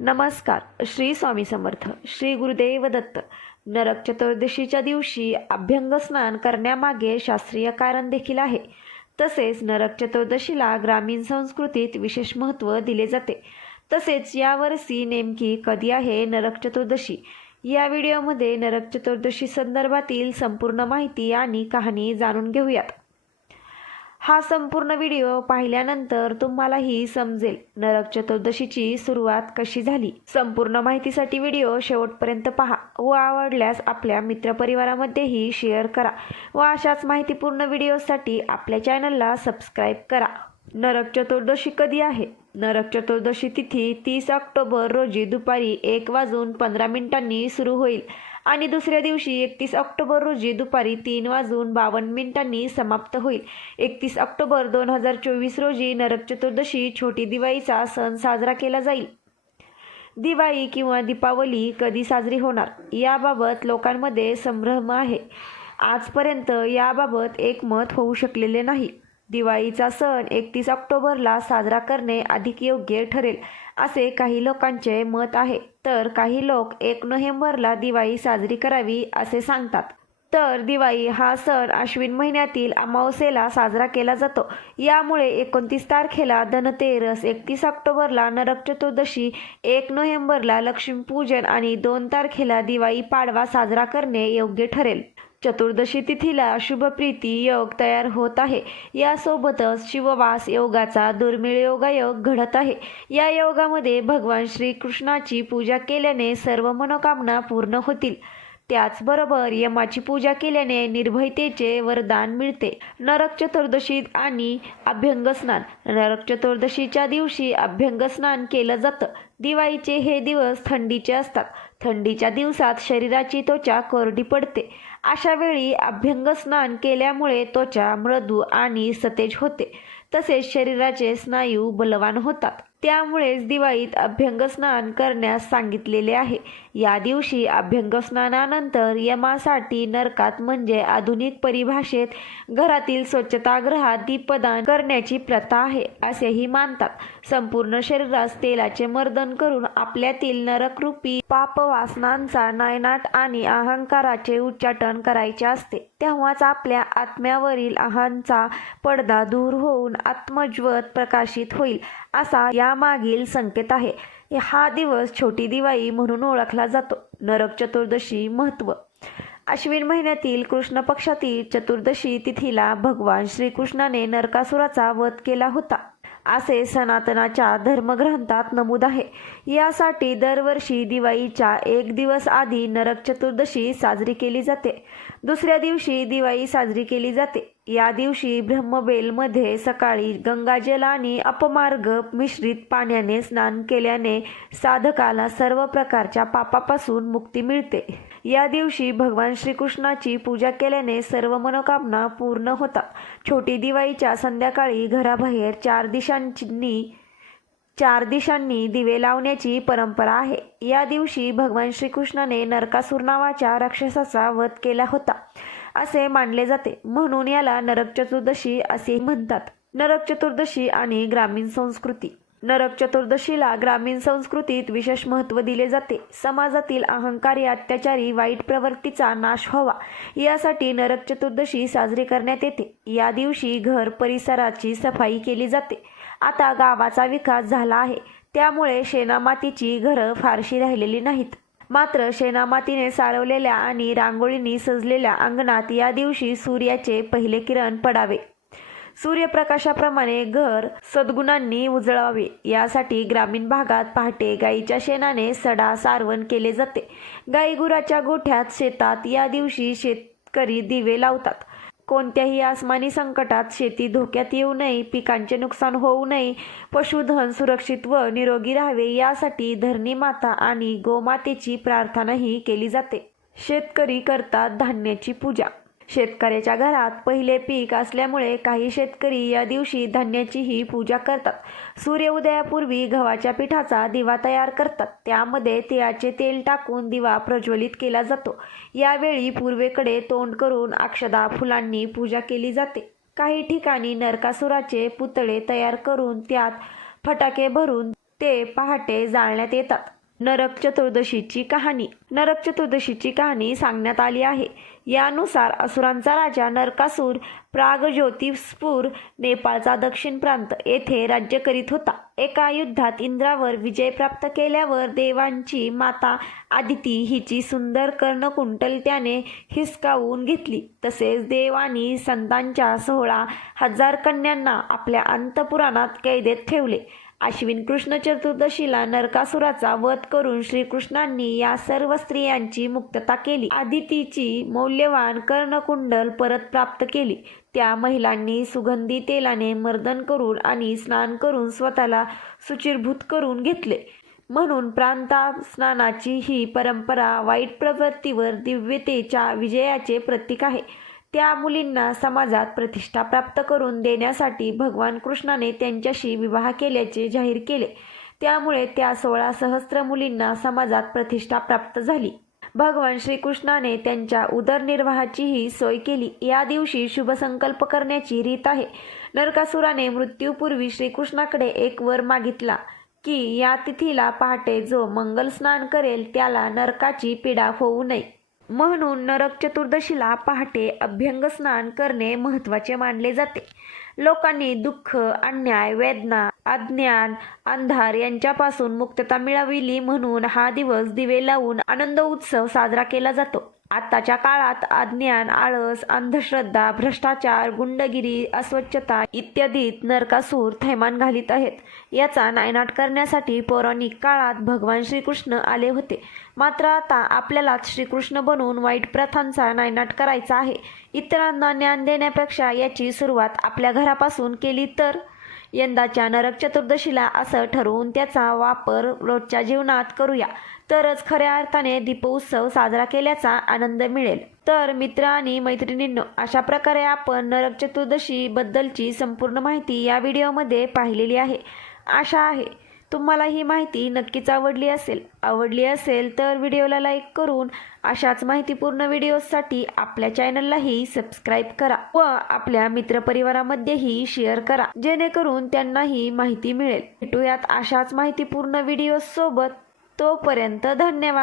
नमस्कार. श्री स्वामी समर्थ. श्री गुरुदेव दत्त. नरक चतुर्दशीच्या दिवशी अभ्यंग स्नान करण्यामागे शास्त्रीय कारण देखील आहे. तसेच नरक चतुर्दशीला ग्रामीण संस्कृतीत विशेष महत्त्व दिले जाते. तसेच यावर्षी नेमकी कधी आहे नरक चतुर्दशी, या व्हिडिओमध्ये नरक चतुर्दशी संदर्भातील संपूर्ण माहिती आणि कहाणी जाणून घेऊयात. हा संपूर्ण व्हिडिओ पाहिल्यानंतर तुम्हालाही समजेल नरक चतुर्दशीची सुरुवात कशी झाली. संपूर्ण माहितीसाठी व्हिडिओ शेवटपर्यंत पहा व आवडल्यास आपल्या मित्रपरिवारामध्येही शेअर करा व अशाच माहितीपूर्ण व्हिडिओसाठी आपल्या चॅनलला सबस्क्राईब करा. नरक चतुर्दशी कधी आहे? नरक चतुर्दशी तिथी 30 ऑक्टोबर रोजी दुपारी 1:15 सुरू होईल आणि दुसऱ्या दिवशी 31 ऑक्टोबर रोजी दुपारी 3:52 समाप्त होईल. 31 ऑक्टोबर 2024 रोजी नरक चतुर्दशी छोटी दिवाळीचा सण साजरा केला जाईल. दिवाळी किंवा दीपावली कधी साजरी होणार याबाबत लोकांमध्ये संभ्रम आहे. आजपर्यंत याबाबत एक मत होऊ शकलेले नाही. दिवाळीचा सण 31 ऑक्टोबरला साजरा करणे अधिक योग्य ठरेल असे काही लोकांचे मत आहे, तर काही लोक 1 नोव्हेंबरला दिवाळी साजरी करावी असे सांगतात. तर दिवाळी हा सण अश्विन महिन्यातील अमावस्येला साजरा केला जातो. यामुळे 29 तारखेला धनतेरस, 31 ऑक्टोबरला नरक चतुर्दशी, 1 नोव्हेंबरला लक्ष्मीपूजन आणि 2 तारखेला दिवाळी पाडवा साजरा करणे योग्य ठरेल. चतुर्दशी तिथीला शुभप्रीती योग तयार होत आहे. यासोबतच शिववास योगाचा दुर्मिळ योगायोग घडत आहे. या योगामध्ये भगवान श्रीकृष्णाची पूजा केल्याने सर्व मनोकामना पूर्ण होतील. त्याचबरोबर यमाची पूजा केल्याने निर्भयतेचे वरदान मिळते. नरक चतुर्दशी आणि अभ्यंग स्नान. नरक चतुर्दशीच्या दिवशी अभ्यंग स्नान केलं जातं. दिवाळीचे हे दिवस थंडीचे असतात. थंडीच्या दिवसात शरीराची त्वचा कोरडी पडते. अशा वेळी अभ्यंग स्नान केल्यामुळे त्वचा मृदू आणि सतेज होते. तसेच शरीराचे स्नायू बलवान होतात. त्यामुळेच दिवाळीत अभ्यंग स्नान करण्यास सांगितलेले आहे. या दिवशी अभ्यंग स्नानानंतर यमासाठी नरकात म्हणजे आधुनिक परिभाषेत घरातील स्वच्छतागृहात दीपदान करण्याची प्रथा आहे असेही मानतात. संपूर्ण शरीरास तेलाचे मर्दन करून आपल्यातील नरकरूपी पापवासनांचा नायनाट आणि अहंकाराचे उच्चाटन करायचे असते. तेव्हाच आपल्या आत्म्यावरील अहंचा पडदा दूर होऊन आत्मज्योत प्रकाशित होईल असा यामागील संकेत आहे. हा दिवस छोटी दिवाळी म्हणून ओळखला जातो. नरक चतुर्दशी महत्त्व. अश्विन महिन्यातील कृष्ण पक्षातील चतुर्दशी तिथीला भगवान श्रीकृष्णाने नरकासुराचा वध केला होता असे सनातनाच्या धर्मग्रंथात नमूद आहे. यासाठी दरवर्षी दिवाळीच्या 1 दिवस आधी नरक चतुर्दशी साजरी केली जाते. दुसऱ्या दिवशी दिवाळी साजरी केली जाते. या दिवशी ब्रह्मबेलमध्ये सकाळी गंगाजल आणि अपमार्ग मिश्रित पाण्याने स्नान केल्याने साधकाला सर्व प्रकारच्या पापापासून मुक्ती मिळते. या दिवशी भगवान श्रीकृष्णाची पूजा केल्याने सर्व मनोकामना पूर्ण होतात. छोटी दिवाळीच्या संध्याकाळी घराबाहेर 4 दिशांनी दिवे लावण्याची परंपरा आहे. या दिवशी भगवान श्रीकृष्णाने नरकासूर नावाच्या राक्षसाचा वध केला होता असे मानले जाते. म्हणून याला नरक चतुर्दशी असे म्हणतात. नरक चतुर्दशी आणि ग्रामीण संस्कृती. नरक चतुर्दशीला ग्रामीण संस्कृतीत विशेष महत्त्व दिले जाते. समाजातील अहंकारी, अत्याचारी, वाईट प्रवृत्तीचा नाश व्हावा यासाठी नरक चतुर्दशी साजरी करण्यात येते. या दिवशी घर परिसराची सफाई केली जाते. आता गावाचा विकास झाला आहे, त्यामुळे शेणामातीची घरं फारशी राहिलेली नाहीत. मात्र शेणामातीने सारवलेल्या आणि रांगोळींनी सजलेल्या अंगणात या दिवशी सूर्याचे पहिले किरण पडावे. सूर्यप्रकाशाप्रमाणे घर सद्गुणांनी उजळावे यासाठी ग्रामीण भागात पहाटे गाईच्या शेणाने सडा सारवण केले जाते. गाईगुराच्या गोठ्यात, शेतात या दिवशी शेतकरी दिवे लावतात. कोणत्याही आसमानी संकटात शेती धोक्यात येऊ नये, पिकांचे नुकसान होऊ नये, पशुधन सुरक्षित व निरोगी राहावे यासाठी धरणी माता आणि गोमातेची प्रार्थनाही केली जाते. शेतकरी करतात धान्याची पूजा. शेतकऱ्याच्या घरात पहिले पीक असल्यामुळे काही शेतकरी या दिवशी धान्याचीही पूजा करतात. सूर्य उदयापूर्वी गव्हाच्या पिठाचा दिवा तयार करतात. त्यामध्ये तिळाचे तेल टाकून दिवा प्रज्वलित केला जातो. यावेळी पूर्वेकडे तोंड करून अक्षदा फुलांनी पूजा केली जाते. काही ठिकाणी नरकासुराचे पुतळे तयार करून त्यात फटाके भरून ते पहाटे जाळण्यात येतात. नरक चतुर्दशीची कहाणी सांगण्यात आली आहे. यानुसार असुरांचा राजा नरकासूर प्रागज्योतिषपूर, नेपाळचा दक्षिण प्रांत येथे राज्य करीत होता. एका युद्धात इंद्रावर विजय प्राप्त केल्यावर देवांची माता आदिती हिची सुंदर कर्णकुंडल त्याने हिसकावून घेतली. तसेच देव आणि संतांच्या 16,000 कन्यांना आपल्या अंतपुराणात कैदेत ठेवले. आश्विन कृष्ण चतुर्दशीला नरकासुराचा वध करून श्रीकृष्णांनी या सर्व स्त्रियांची मुक्तता केली. आदितीची मौल्यवान कर्णकुंडल परत प्राप्त केली. त्या महिलांनी सुगंधी तेलाने मर्दन करून आणि स्नान करून स्वतःला शुचिर्भूत करून घेतले. म्हणून प्रांता स्नानाची ही परंपरा वाईट प्रवृत्तीवर दिव्यतेच्या विजयाचे प्रतीक आहे. त्या मुलींना समाजात प्रतिष्ठा प्राप्त करून देण्यासाठी भगवान कृष्णाने त्यांच्याशी विवाह केल्याचे जाहीर केले. त्यामुळे त्या 16 सहस्त्र मुलींना समाजात प्रतिष्ठा प्राप्त झाली. भगवान श्रीकृष्णाने त्यांच्या उदरनिर्वाहाचीही सोय केली. या दिवशी शुभ संकल्प करण्याची रीत आहे. नरकासुराने मृत्यूपूर्वी श्रीकृष्णाकडे एक वर मागितला की या तिथीला पहाटे जो मंगल स्नान करेल त्याला नरकाची पीडा होऊ नये. म्हणून नरक चतुर्दशीला पहाटे अभ्यंग स्नान करणे महत्त्वाचे मानले जाते. लोकांनी दुःख, अन्याय, वेदना, अज्ञान, अंधार यांच्यापासून मुक्तता मिळविली म्हणून हा दिवस दिवे लावून आनंद उत्सव साजरा केला जातो. आताच्या काळात अज्ञान, आळस, अंधश्रद्धा, भ्रष्टाचार, गुंडगिरी, अस्वच्छता इत्यादीत नरकासूर थैमान घालीत आहेत. याचा नायनाट करण्यासाठी पौराणिक काळात भगवान श्रीकृष्ण आले होते. मात्र आता आपल्यालाच श्रीकृष्ण बनून वाईट प्रथांचा नायनाट करायचा आहे. इतरांना ज्ञान देण्यापेक्षा याची सुरुवात आपल्या घरापासून केली तर यंदाच्या नरक चतुर्दशीला असं ठरवून त्याचा वापर रोजच्या जीवनात करूया, तरच खऱ्या अर्थाने दीपोत्सव साजरा केल्याचा आनंद मिळेल. तर मित्र आणि मैत्रिणींनो, अशा प्रकारे आपण नरक चतुर्दशी बद्दलची संपूर्ण माहिती या व्हिडिओमध्ये पाहिलेली आहे. आशा आहे तुम्हाला ही माहिती नक्कीच आवडली असेल तर व्हिडिओला लाईक करून अशाच माहितीपूर्ण व्हिडिओसाठी आपल्या चॅनललाही सबस्क्राईब करा व आपल्या मित्रपरिवारामध्येही शेअर करा, जेणेकरून त्यांनाही माहिती मिळेल. भेटूयात अशाच माहितीपूर्ण व्हिडिओ सोबत. तोपर्यंत धन्यवाद.